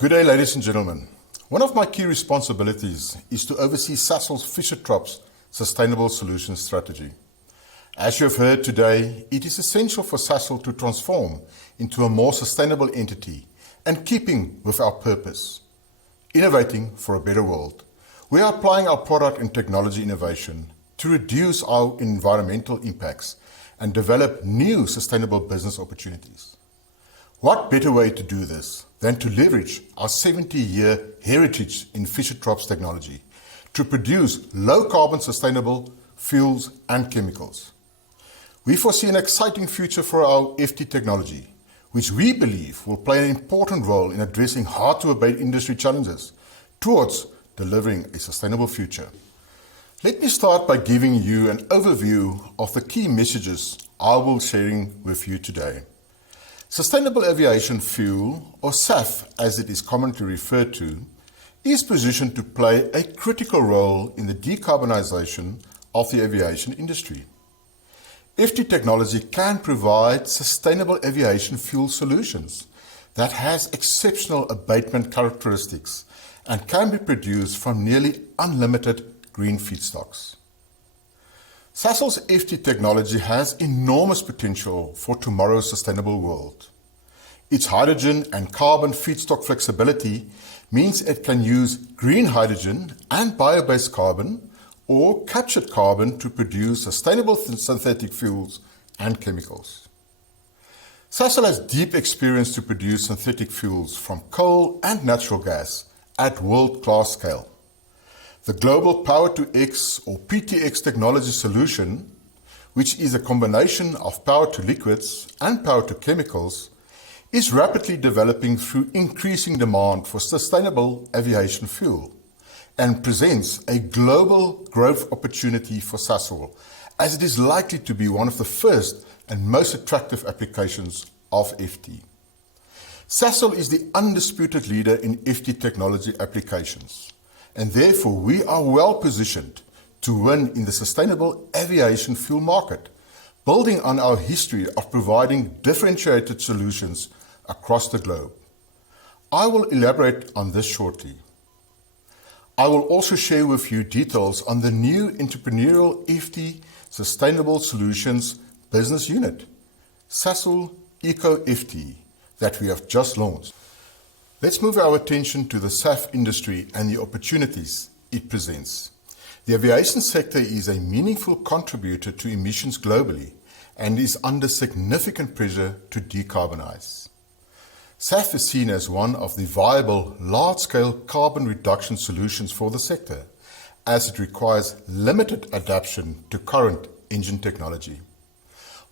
Good day, ladies and gentlemen. One of my key responsibilities is to oversee Sasol's Fischer-Tropsch Sustainable Solutions Strategy. As you have heard today, it is essential for Sasol to transform into a more sustainable entity and keeping with our purpose, innovating for a better world. We are applying our product and technology innovation to reduce our environmental impacts and develop new sustainable business opportunities. What better way to do this than to leverage our 70-year heritage in Fischer-Tropsch technology to produce low-carbon sustainable fuels and chemicals. We foresee an exciting future for our FT technology, which we believe will play an important role in addressing hard-to-abate industry challenges towards delivering a sustainable future. Let me start by giving you an overview of the key messages I will be sharing with you today. Sustainable aviation fuel, or SAF as it is commonly referred to, is positioned to play a critical role in the decarbonization of the aviation industry. FT technology can provide sustainable aviation fuel solutions that has exceptional abatement characteristics and can be produced from nearly unlimited green feedstocks. Sasol's FT technology has enormous potential for tomorrow's sustainable world. Its hydrogen and carbon feedstock flexibility means it can use green hydrogen and bio-based carbon or captured carbon to produce sustainable synthetic fuels and chemicals. Sasol has deep experience to produce synthetic fuels from coal and natural gas at world-class scale. The global Power-to-X or PTX technology solution, which is a combination of power-to-liquids and power-to-chemicals, is rapidly developing through increasing demand for sustainable aviation fuel and presents a global growth opportunity for Sasol, as it is likely to be one of the first and most attractive applications of FT. Sasol is the undisputed leader in FT technology applications, and therefore we are well positioned to win in the sustainable aviation fuel market, building on our history of providing differentiated solutions across the globe. I will elaborate on this shortly. I will also share with you details on the new entrepreneurial FT Sustainable Solutions business unit, Sasol Eco FT, that we have just launched. Let's move our attention to the SAF industry and the opportunities it presents. The aviation sector is a meaningful contributor to emissions globally and is under significant pressure to decarbonize. SAF is seen as one of the viable large-scale carbon reduction solutions for the sector, as it requires limited adaptation to current engine technology.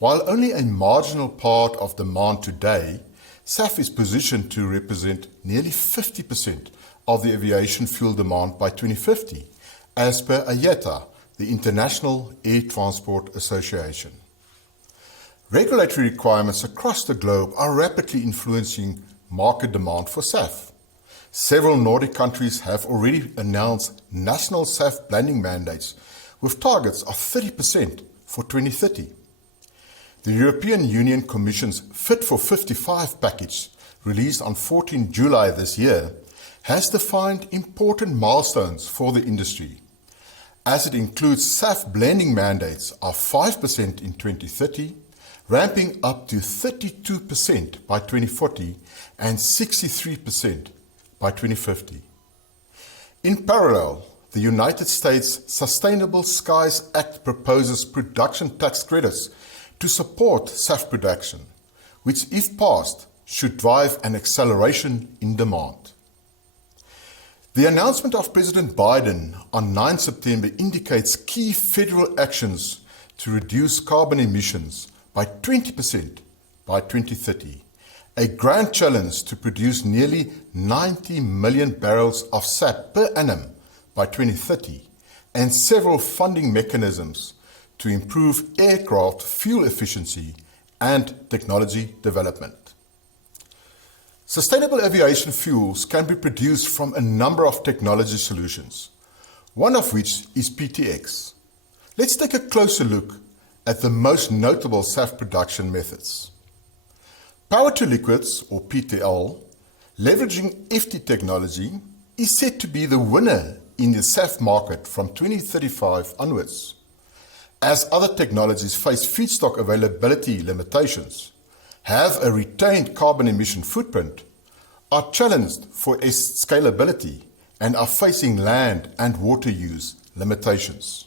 While only a marginal part of demand today, SAF is positioned to represent nearly 50% of the aviation fuel demand by 2050, as per IATA, the International Air Transport Association. Regulatory requirements across the globe are rapidly influencing market demand for SAF. Several Nordic countries have already announced national SAF blending mandates with targets of 30% for 2030. The European Union Commission's Fit for 55 package, released on 14 July this year, has defined important milestones for the industry, as it includes SAF blending mandates of 5% in 2030, ramping up to 32% by 2040 and 63% by 2050. In parallel, the United States Sustainable Skies Act proposes production tax credits to support SAF production, which, if passed, should drive an acceleration in demand. The announcement of President Biden on 9 September indicates key federal actions to reduce carbon emissions by 20% by 2030, a grand challenge to produce nearly 90 million barrels of SAF per annum by 2030, and several funding mechanisms to improve aircraft fuel efficiency and technology development. Sustainable aviation fuels can be produced from a number of technology solutions, one of which is PTX. Let's take a closer look at the most notable SAF production methods. Power to liquids, or PTL, Leveraging FT technology is set to be the winner in the SAF market from 2035 onwards. As other technologies face feedstock availability limitations, have a retained carbon emission footprint, are challenged for scalability, and are facing land and water use limitations.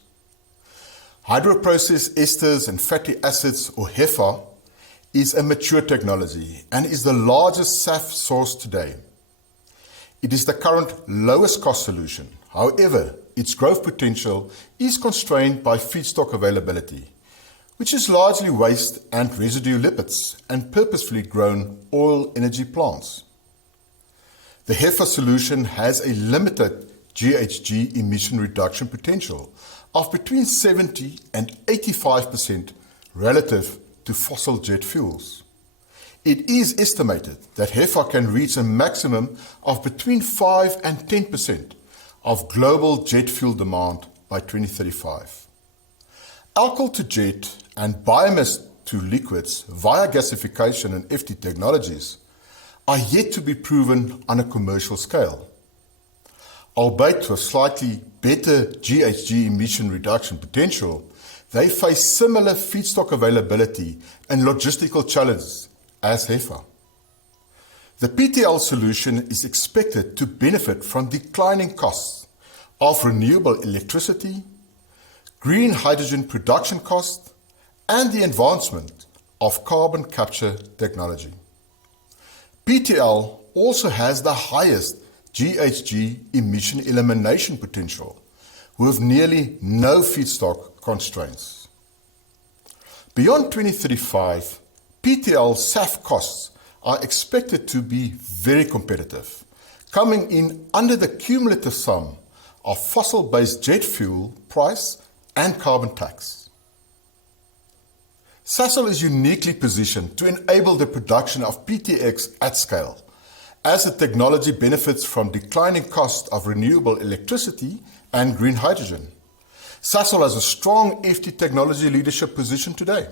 Hydroprocessed esters and fatty acids, or HEFA, is a mature technology and is the largest SAF source today. It is the current lowest cost solution. However, its growth potential is constrained by feedstock availability, which is largely waste and residue lipids and purposefully grown oil energy plants. The HEFA solution has a limited GHG emission reduction potential of between 70 and 85% relative to fossil jet fuels. It is estimated that HEFA can reach a maximum of between 5 and 10% of global jet fuel demand by 2035. Alcohol to jet and biomass to liquids via gasification and FT technologies are yet to be proven on a commercial scale. Albeit with slightly better GHG emission reduction potential, they face similar feedstock availability and logistical challenges as HEFA. The PTL solution is expected to benefit from declining costs of renewable electricity, green hydrogen production costs, and the advancement of carbon capture technology. PTL also has the highest GHG emission elimination potential, with nearly no feedstock constraints. Beyond 2035, PTL SAF costs are expected to be very competitive, coming in under the cumulative sum of fossil-based jet fuel price and carbon tax. Sasol is uniquely positioned to enable the production of PTX at scale, as the technology benefits from declining cost of renewable electricity and green hydrogen. Sasol has a strong FT technology leadership position today.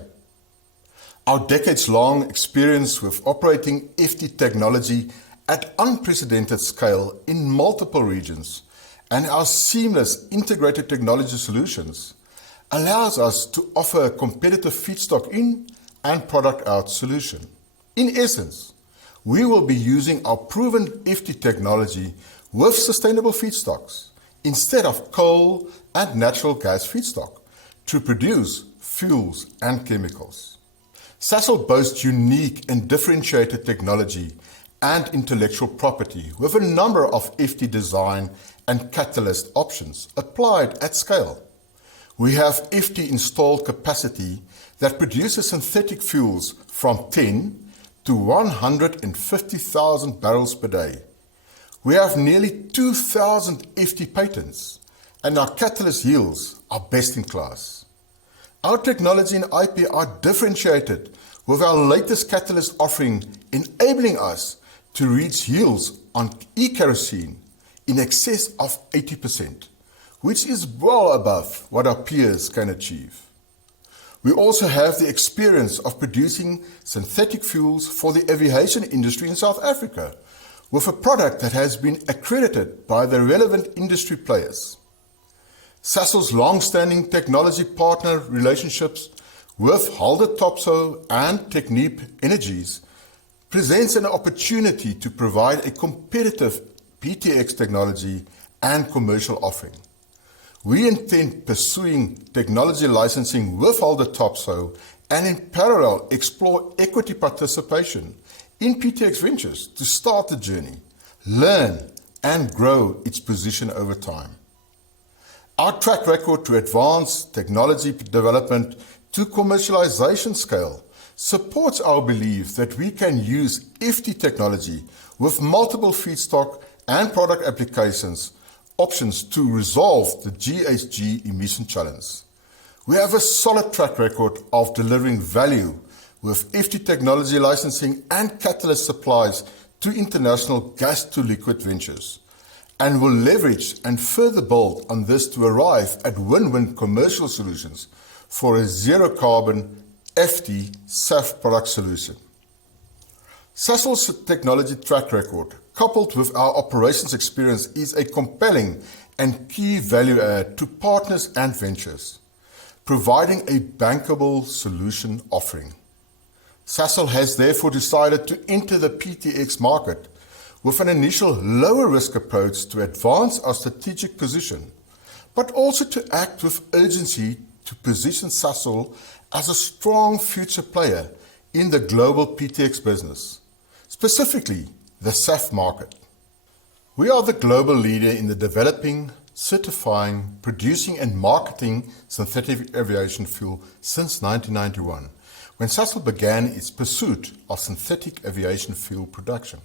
Our decades-long experience with operating FT technology at unprecedented scale in multiple regions and our seamless integrated technology solutions allows us to offer a competitive feedstock in and product out solution. In essence, we will be using our proven FT technology with sustainable feedstocks instead of coal and natural gas feedstock to produce fuels and chemicals. Sasol boasts unique and differentiated technology and intellectual property with a number of FT design and catalyst options applied at scale. We have FT installed capacity that produces synthetic fuels from 10 to 150,000 barrels per day. We have nearly 2,000 FT patents, and our catalyst yields are best in class. Our technology and IP are differentiated with our latest catalyst offering, enabling us to reach yields on e-kerosene in excess of 80%, which is well above what our peers can achieve. We also have the experience of producing synthetic fuels for the aviation industry in South Africa, with a product that has been accredited by the relevant industry players. Sasol's long-standing technology partner relationships with Halde Topsoe and Technip Energies presents an opportunity to provide a competitive PTX technology and commercial offering. We intend pursuing technology licensing with Halde Topsoe and in parallel explore equity participation in PTX Ventures to start the journey, learn and grow its position over time. Our track record to advance technology development to commercialization scale supports our belief that we can use FT technology with multiple feedstock and product applications options to resolve the GHG emission challenge. We have a solid track record of delivering value with FT technology licensing and catalyst supplies to international gas-to-liquid ventures, and will leverage and further build on this to arrive at win-win commercial solutions for a zero-carbon FT SAF product solution. Sasol's technology track record, coupled with our operations experience, is a compelling and key value add to partners and ventures, providing a bankable solution offering. Sasol has therefore decided to enter the PTX market with an initial lower risk approach to advance our strategic position, but also to act with urgency to position Sasol as a strong future player in the global PTX business, specifically the SAF market. We are the global leader in the developing, certifying, producing and marketing synthetic aviation fuel since 1991, when Sasol began its pursuit of synthetic aviation fuel production.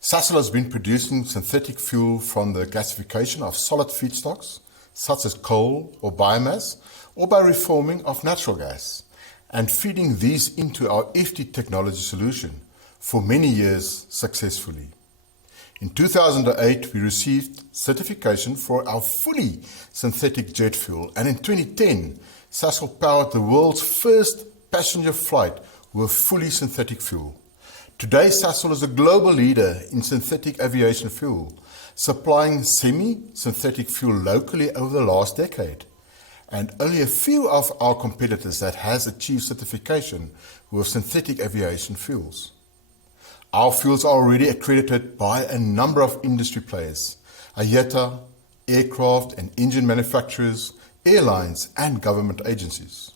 Sasol has been producing synthetic fuel from the gasification of solid feedstocks, such as coal or biomass, or by reforming of natural gas, and feeding these into our FT technology solution for many years successfully. In 2008, we received certification for our fully synthetic jet fuel, and in 2010, Sasol powered the world's first passenger flight with fully synthetic fuel. Today, Sasol is a global leader in synthetic aviation fuel, supplying semi-synthetic fuel locally over the last decade, and only a few of our competitors that has achieved certification with synthetic aviation fuels. Our fuels are already accredited by a number of industry players, IATA, aircraft and engine manufacturers, airlines and government agencies.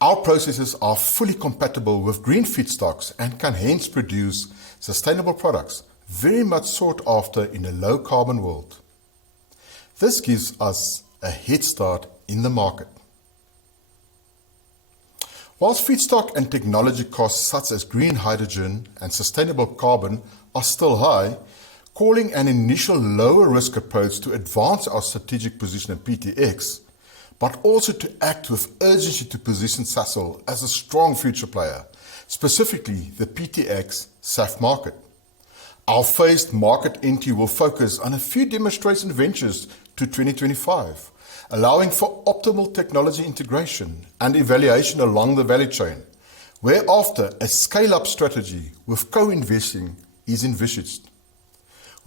Our processes are fully compatible with green feedstocks and can hence produce sustainable products very much sought after in a low carbon world. This gives us a head start in the market. Whilst feedstock and technology costs such as green hydrogen and sustainable carbon are still high, calling an initial lower risk approach to advance our strategic position in PTX, but also to act with urgency to position Sasol as a strong future player, specifically the PTX SAF market. Our phased market entry will focus on a few demonstration ventures to 2025, allowing for optimal technology integration and evaluation along the value chain, whereafter a scale-up strategy with co-investing is envisaged.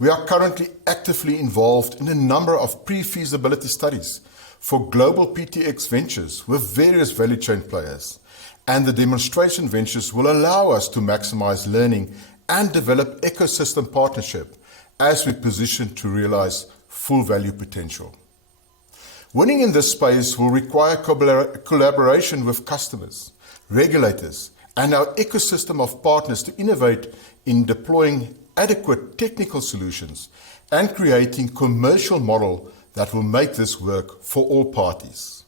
We are currently actively involved in a number of pre-feasibility studies for global PTX ventures with various value chain players, and the demonstration ventures will allow us to maximize learning and develop ecosystem partnership as we position to realize full value potential. Winning in this space will require collaboration with customers, regulators, and our ecosystem of partners to innovate in deploying adequate technical solutions and creating commercial model that will make this work for all parties.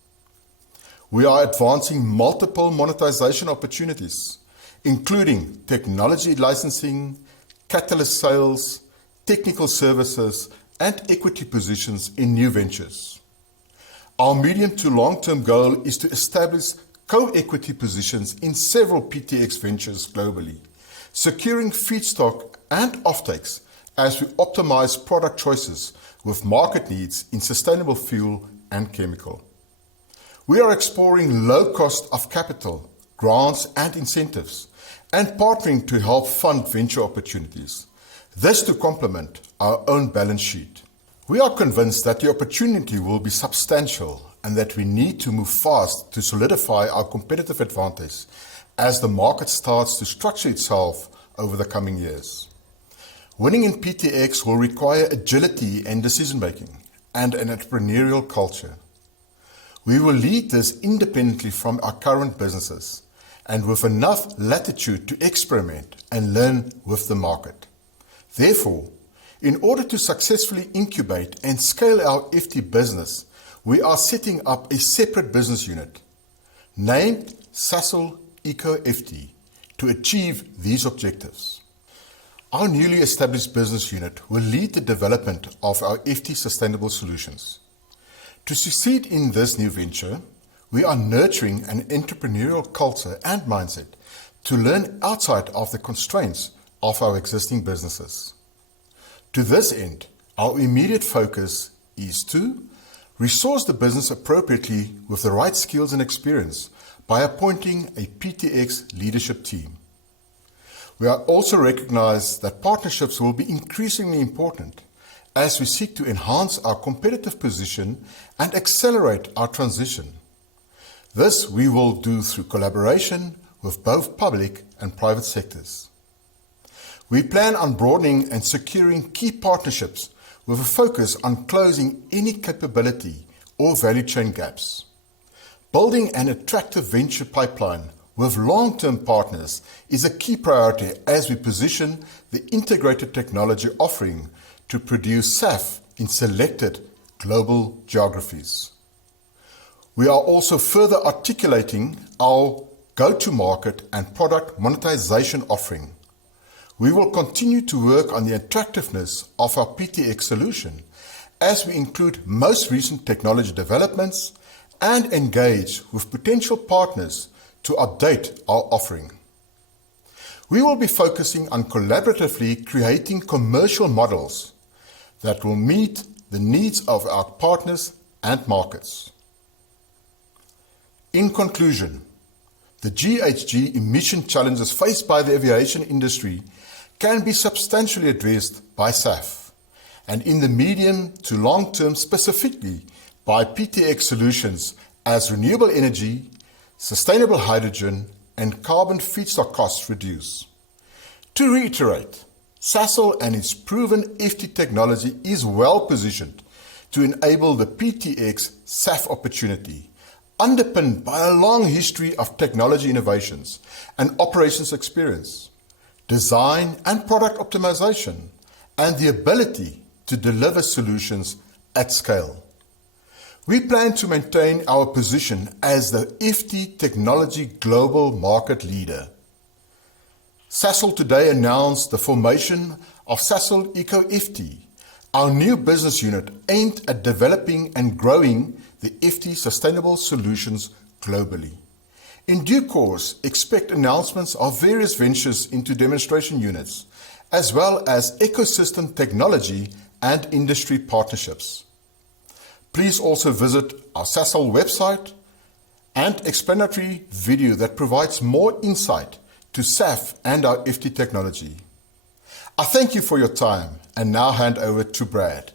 We are advancing multiple monetization opportunities, including technology licensing, catalyst sales, technical services, and equity positions in new ventures. Our medium to long-term goal is to establish co-equity positions in several PTX ventures globally, securing feedstock and offtakes as we optimize product choices with market needs in sustainable fuel and chemical. We are exploring low cost of capital, grants and incentives, and partnering to help fund venture opportunities. This to complement our own balance sheet. We are convinced that the opportunity will be substantial and that we need to move fast to solidify our competitive advantage as the market starts to structure itself over the coming years. Winning in PTX will require agility and decision-making and an entrepreneurial culture. We will lead this independently from our current businesses and with enough latitude to experiment and learn with the market. Therefore, in order to successfully incubate and scale our FT business, we are setting up a separate business unit named Sasol Eco FT to achieve these objectives. Our newly established business unit will lead the development of our FT sustainable solutions. To succeed in this new venture, we are nurturing an entrepreneurial culture and mindset to learn outside of the constraints of our existing businesses. To this end, our immediate focus is to resource the business appropriately with the right skills and experience by appointing a PTX leadership team. We are also recognize that partnerships will be increasingly important as we seek to enhance our competitive position and accelerate our transition. This we will do through collaboration with both public and private sectors. We plan on broadening and securing key partnerships with a focus on closing any capability or value chain gaps. Building an attractive venture pipeline with long-term partners is a key priority as we position the integrated technology offering to produce SAF in selected global geographies. We are also further articulating our go-to-market and product monetization offering. We will continue to work on the attractiveness of our PTX solution as we include most recent technology developments and engage with potential partners to update our offering. We will be focusing on collaboratively creating commercial models that will meet the needs of our partners and markets. In conclusion, the GHG emission challenges faced by the aviation industry can be substantially addressed by SAF, and in the medium to long term specifically by PTX solutions as renewable energy, sustainable hydrogen, and carbon feedstock costs reduce. To reiterate, Sasol and its proven FT technology is well positioned to enable the PTX SAF opportunity, underpinned by a long history of technology innovations and operations experience, design and product optimization, and the ability to deliver solutions at scale. We plan to maintain our position as the FT technology global market leader. Sasol today announced the formation of Sasol EcoFT, our new business unit aimed at developing and growing the FT sustainable solutions globally. In due course, expect announcements of various ventures into demonstration units, as well as ecosystem technology and industry partnerships. Please also visit our Sasol website and explanatory video that provides more insight to SAF and our FT technology. I thank you for your time and now hand over to Brad.